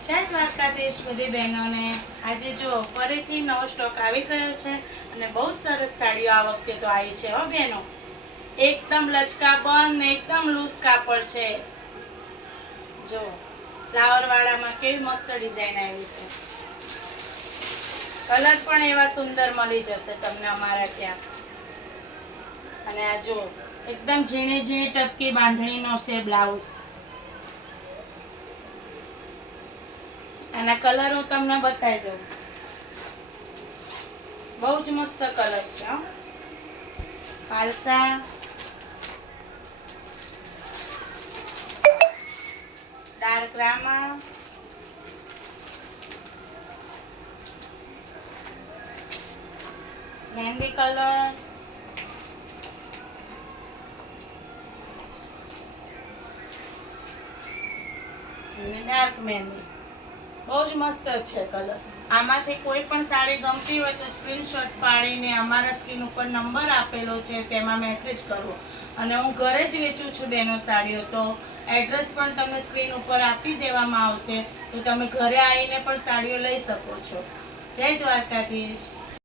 જય દ્વારકાધીશ બધી બહેનોને। આજે જો ફરીથી નવો સ્ટોક આવી ગયો છે અને બહુ સરસ સાડીઓ આ વખતે તો આવી છે હો બહેનો। એકદમ લચકાબંધ ને એકદમ લૂઝ કાપડ છે। જો ફ્લાવર વાળામાં કેવી મસ્ત ડિઝાઇન આવી છે। કલર પણ એવા સુંદર મળી જશે તમને અમારા ત્યાં। અને આ જો એકદમ ઝીણી ઝીણી ટપકી બાંધણીનો છે બ્લાઉઝ। આના કલર હું તમને બતાવી દઉં, બહુ જ મસ્ત કલર છે હો। પાલસા, ડાર્ક રામા, મહેંદી કલર, ડાર્ક મહેંદી, બહુ જ મસ્ત છે કલર। આમાંથી કોઈ પણ સાડી ગમતી હોય તો સ્ક્રીનશોટ પાડીને અમારા સ્ક્રીન ઉપર નંબર આપેલો છે તેમાં મેસેજ કરવો। અને હું ઘરે જ વેચું છું બેનો સાડીઓ, તો એડ્રેસ પણ તમને સ્ક્રીન ઉપર આપી દેવામાં આવશે, તો તમે ઘરે આવીને પણ સાડીઓ લઈ શકો છો। જય દ્વારકાધીશ।